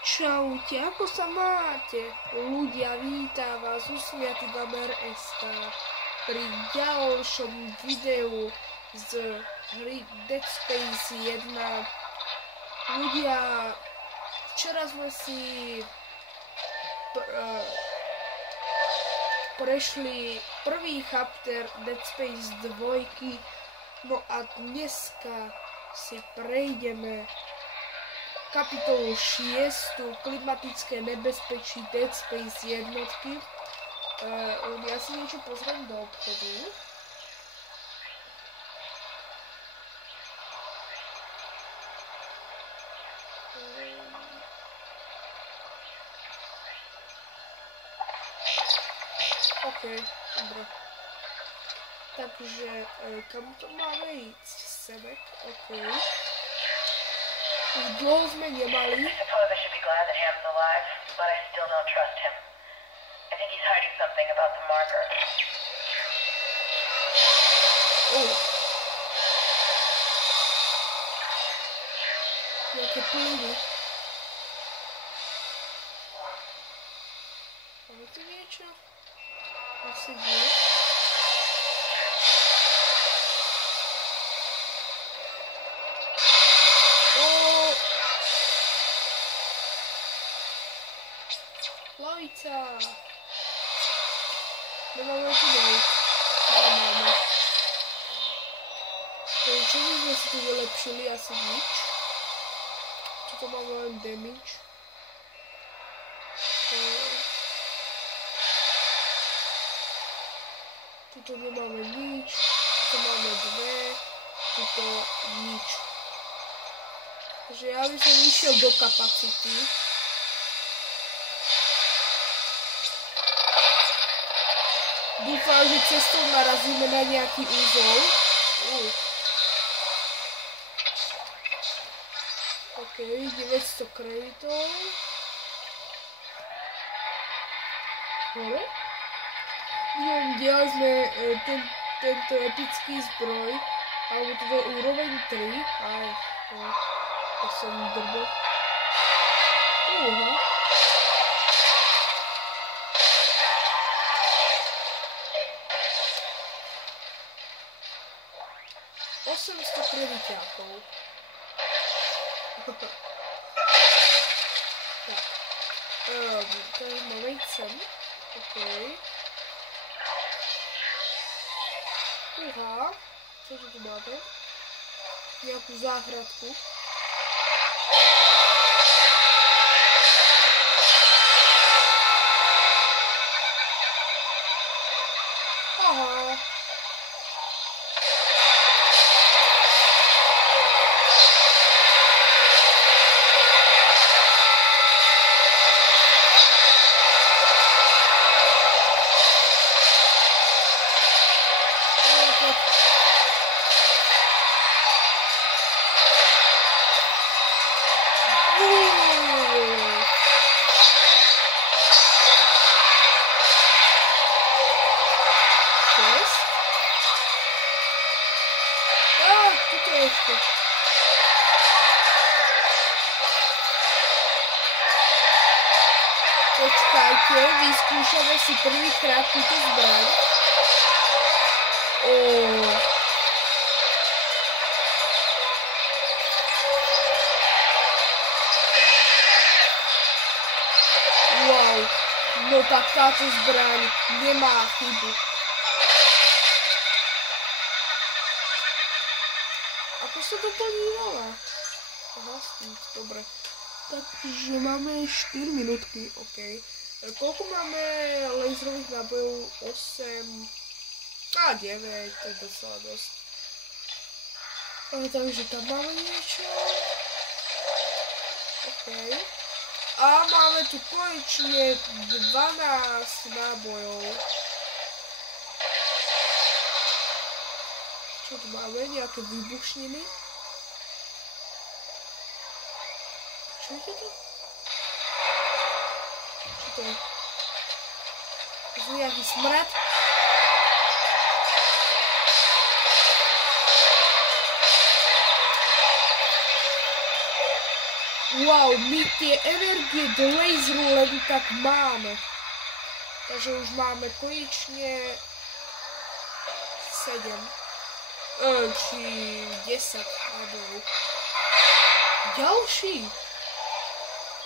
Čaute, ako sa máte? Ľudia, vítam vás Usmiatý Gamer SK pri ďalšom videu z hry Dead Space 1. Ľudia, včera sme si prešli prvý chapter Dead Space 2, no a dneska si prejdeme kapitolu 6, klimatické nebezpečí Dead Space jednotky. Ja si niečo pozriem do obchodu. OK, dobre. Takže, kam to máme ísť? Sebek, OK. Už dlouho sme nemali. I suppose I should be glad that Ham's alive, but I still don't trust him. I think he's hiding something about the marker. Oh. Jaké plyny. Máme tu niečo? Asi nie. Lavica! Nemáme tu dojít. Nemáme. Takže čo by sme si tu vylepšili? Asi nič. Tuto máme len damage. Tuto nemáme nič. Tuto máme dve. Tuto nič. Takže ja by som išiel do kapacity. Dúfam, že cestou narazíme na nejaký úzol. OK, 900 kreditov. Hore? Neviem, diali sme tento epický zbroj. Alebo toto je úroveň 3. Aj, to som drbo. Uha. 800 krediťákov. Tak. Tady máme jít sem. OK. Uha. Cože tu máme? Nějakou záhradku. Aha. Počkajte, vyskúšame si prvýkrát túto zbraň. Wow, no tak táto zbraň nemá chybu. Ako sa to podívala? Aha, dobre. Takže máme 4 minútky, OK. Koľko máme laserových nábojov? 8 a 9, to je docela dosť. Takže tam máme niečo. OK. A máme tu konečne 12 nábojov. Čo tu máme? Nejaké výbušniny? Čujete to? Čo to je? To je nejaký smrad? Wow, my tie energie do laseru len tak máme. Takže už máme konečne 7. Či 10 nábojov. Ďalší.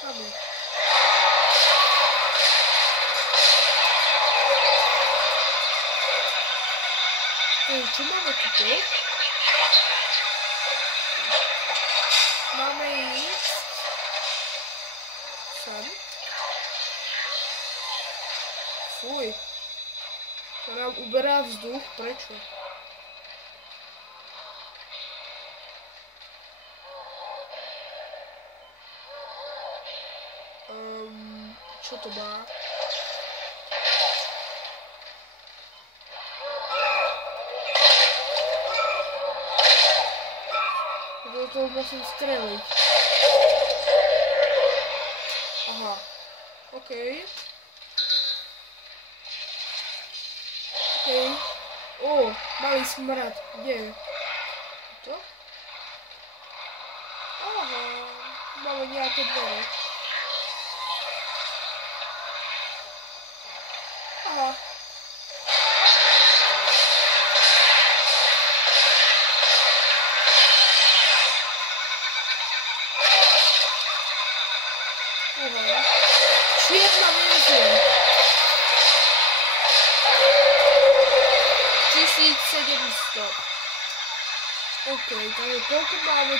Máme. Čo máme tuto? Máme ísť sem. Fuj. To nám uberá vzduch. Prečo? Čo to má? Do toho musím streliť. Aha. OK. OK. Malý smrad. Kde je? To? Aha. Máme nejaké dvere. Aha. Čierna verzia. 1700. OK, takže koľko máme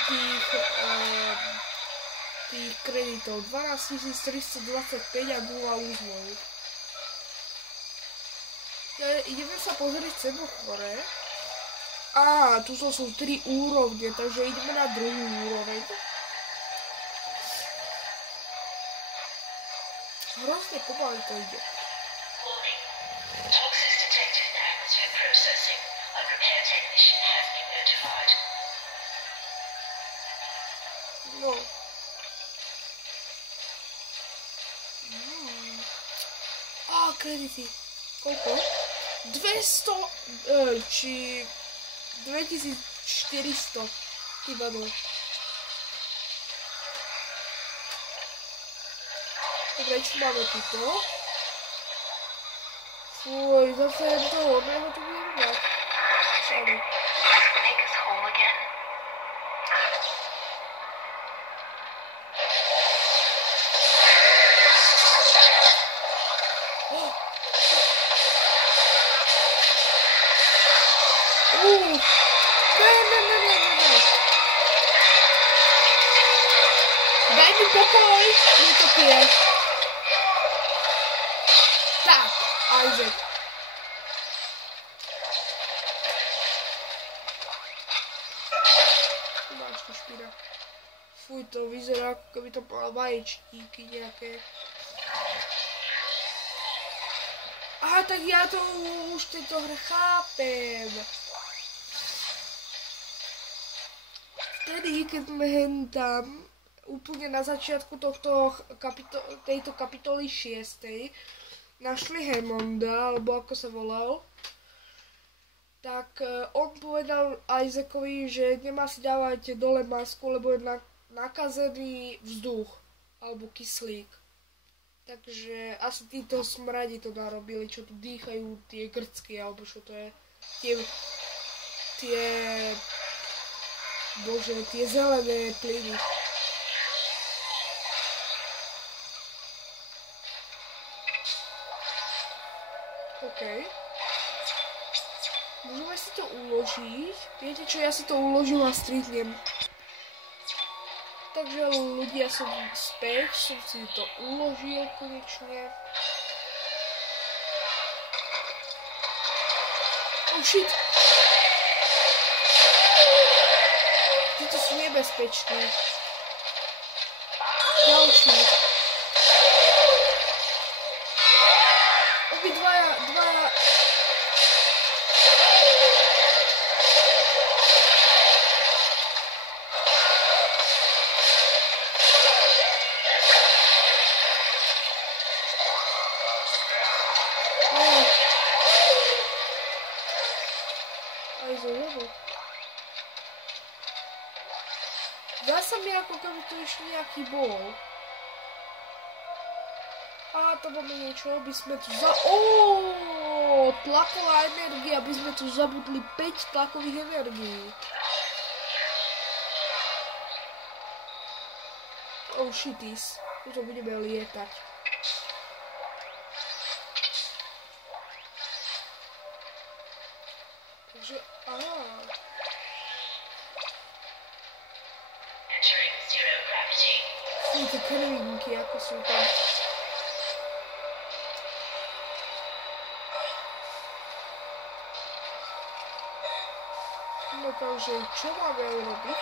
tých kreditov? 12325 a 0 úzlov. Ideme sa pozrieť sem hore. Tu sú 3 úrovne, takže ideme na druhú úroveň. Hrozne pomaly to ide. No. Kredity. Koľko? 200, či 2400. Chyba no. Dobre, čo máme tuto? Fuj, zase je to horného tu budeme mať. Áno. Ne. Daj mi pokoj, netopie. Tak, Isaac. Máš tu špína. Fuj, to vyzerá, ako keby to mal vaječníky nejaké. Tak ja to už v tejto hre chápem. Vtedy, keď sme tam úplne na začiatku tejto kapitoly 6. našli Hammonda, alebo ako sa volal, tak on povedal Isaacovi, že nemá si dávať dole masku, lebo je nakazený vzduch, alebo kyslík. Takže asi títo smradi to narobili, čo tu dýchajú tie grcky, alebo čo to je, tie zelené plyny. OK. Môžeme si to uložiť. Viete čo, ja si to uložím a strihnem. Takže ľudia, som späť, som si to uložil konečne. Oh shit! Títo sú nebezpeční. Ďalší. Obidvaja. Zdá sa mi ako keby tu ešte nejaký bol. A to máme niečo, aby sme tu tlaková energia, aby sme tu zabudli 5 tlakových energií. Oh shitis, tu budeme lietať. Takže, Sú tie krvinky, ako sú tam. No takže, čo máme urobiť?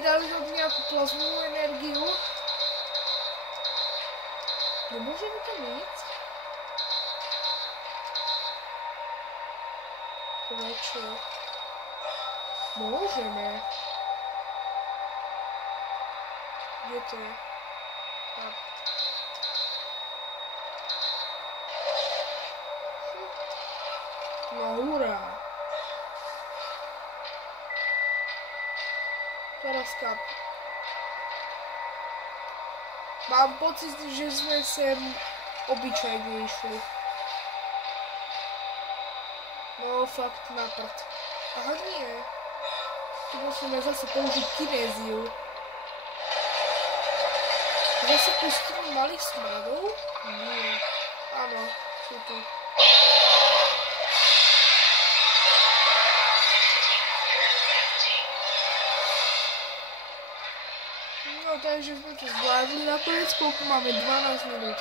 Dali sme nejakú plazmovú energiu. Nemôžeme to mít? Prečo? Môžeme. Kde to je? No hurá. Teraz kap. Mám pocit, že sme sem obyčajne išli. No fakt na prd. Aha nie. Tu musíme zase použiť kinéziu. Zase pustíme malých smradov? Nie. Áno, sú tu. No takže sme to zvládli nakoniec, koľko máme? 12 minút.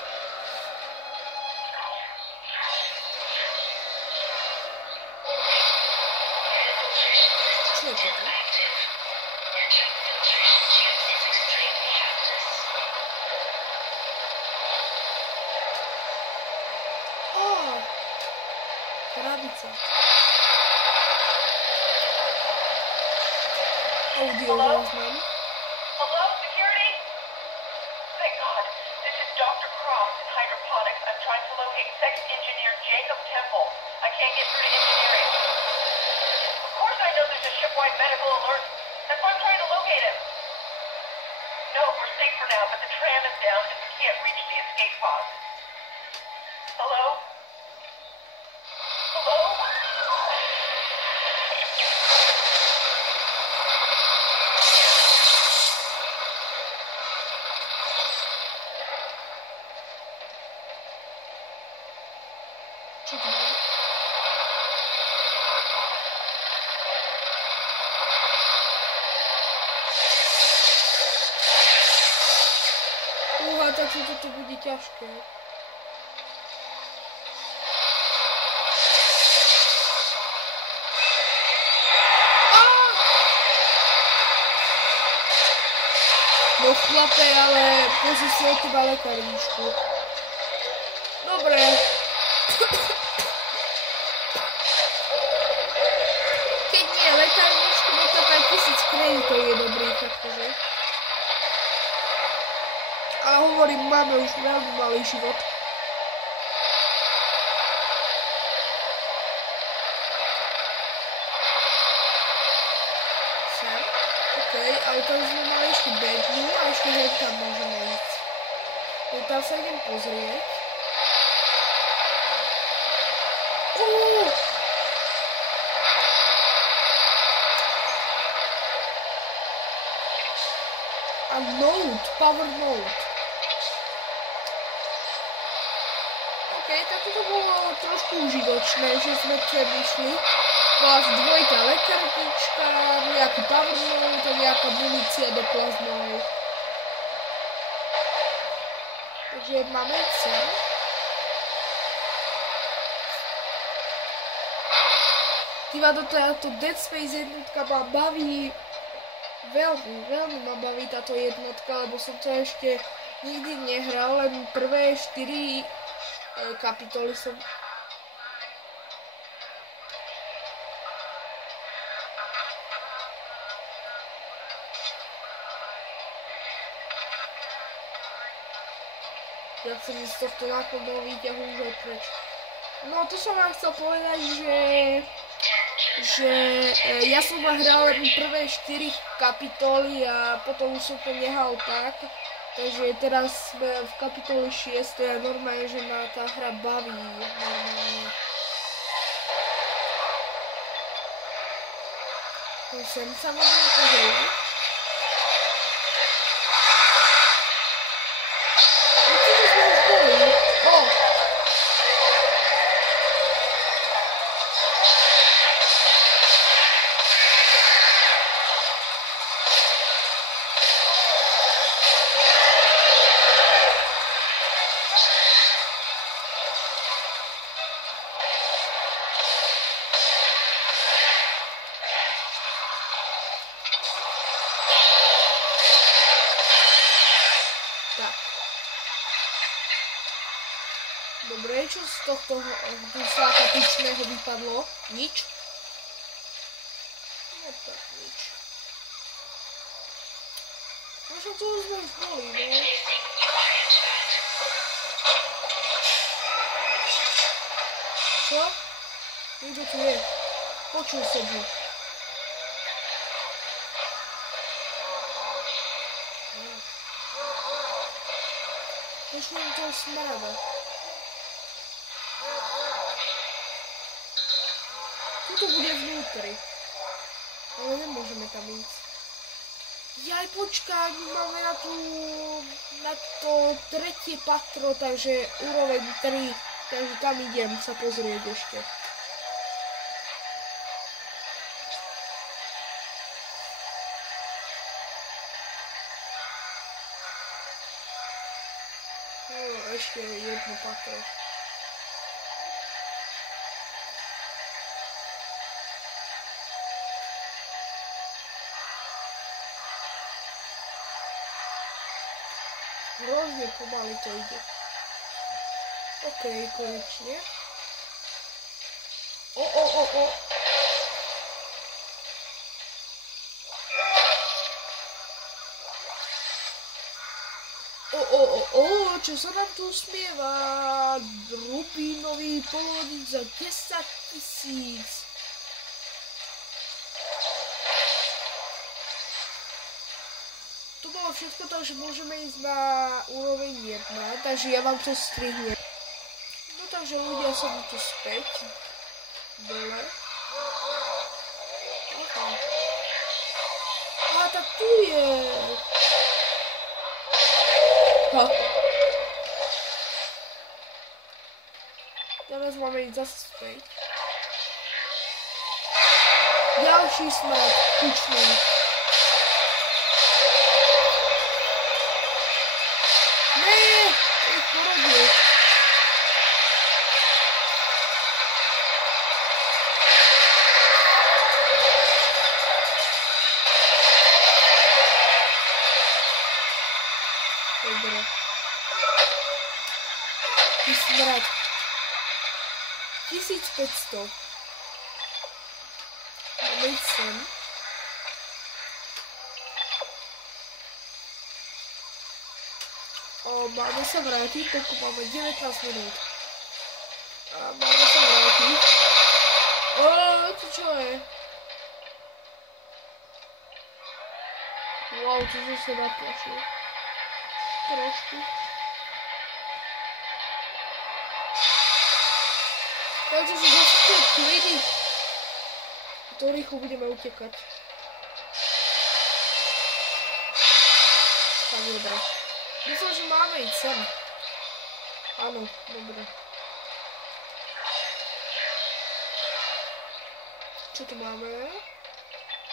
Čo je toto? Krabica. Audio záznam. Medical alert. That's why I'm trying to locate him. No, we're safe for now, but the tram is down and we can't reach the escape pod. Hello? Hello? Čo to bude? Takže toto bude ťažké. No chlape, ale pozri si od teba lekárničku. Dobre. Keď nie lekárničku, no tak aj 1000 kreditov je dobrý, taktože. Ale hovorím, máme už veľmi malý život. Sem? Okej, ale tam sme mali ešte bednu a ešte hej tam môžeme ísť. Tam sa idem pozrieť. A note, power note. Tak to bolo trošku užitočné, že sme sem išli. Bola dvojitá lekárnička, nejaký power note a nejaká munícia do plazmovej. Takže máme sem. Tyva, táto Dead Space jednotka ma baví. Veľmi ma baví táto jednotka, lebo som to ešte nikdy nehral, len prvé 4 kapitoly som... Ja chcem ísť z tohto nákladného výťahu už aj preč. No to som vám chcel povedať, že ja som hral len prvé 4 kapitoly a potom už som to nehal tak. Takže teraz sme v kapitole 6 a normálne, že ma tá hra baví. Normálne. Sem sa môžeme pozrieť. Dobre, čo z tohto dusláka tyčného vypadlo? Nič? No tak nič. Možno to už sme už boli, no. Čo? Niekto tu je. Počul som ho. Počujem toho smrada. Tuto bude vnútri. Ale nemôžeme tam ísť. Jaj, počkaj, my máme na to 3. patro, takže úroveň 3. Takže tam idem sa pozrieť ešte. No, ešte jedno patro. Hrozne pomaly to ide. OK, konečne. Čo sa nám tu usmieva? Rubínový polovník za 10 000. To bolo všetko, takže môžeme ísť na úroveň 1, takže ja vám to strihnem. No takže ľudia sa mi tu späť. Dole. Aha, tak tu je. Teraz máme ísť zase späť. Ďalší smrad, tučný. Porodil. Dobre. Ty smrad. 1500. Máme ísť sem. Máme sa vrátiť, koľko máme 19 minút. A máme sa vrátiť. To čo je? Wow, to som sa naplašil. Trošku. Takže sa zase to klidy. To rýchlo budeme utekať. Tak dobre. Myslím, že máme ísť sem. Áno, dobre. Čo tu máme?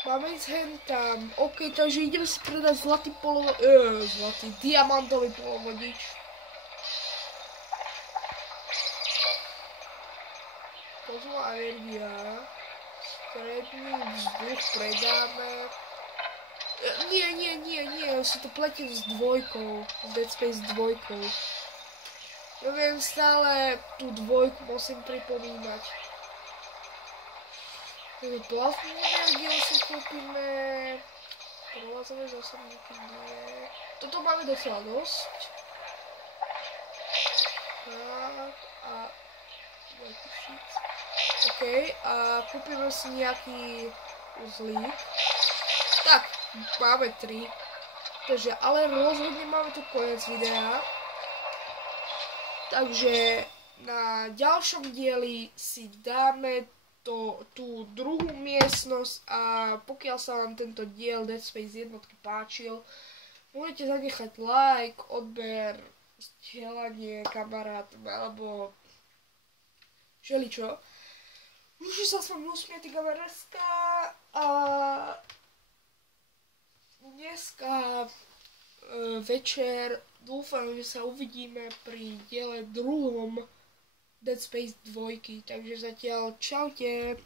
Máme ísť hen tam. OK, takže idem si predať zlatý diamantový polovodič. Pozvá energia. Predný vzduch predáme. Nie, si to pletím s dvojkou, s Dead Space 2. Ja viem, stále tú dvojku musím pripomínať. Takže plazmú energiu si kúpime. Prolazové zásobníky nie. Toto máme docela dosť. Tak a... OK, a kúpime si nejaký uzlík. Tak, máme 3. Takže, ale rozhodne máme tu koniec videa. Takže na ďalšom dieli si dáme tú druhú miestnosť a pokiaľ sa vám tento diel Dead Space 1 páčil, môžete zanechať like, odber, zdieľanie kamarátom alebo všeličo. Už sa s vami usmiatý kamarátka a dneska večer dúfam, že sa uvidíme pri diele druhom Dead Space 2. Takže zatiaľ čaute.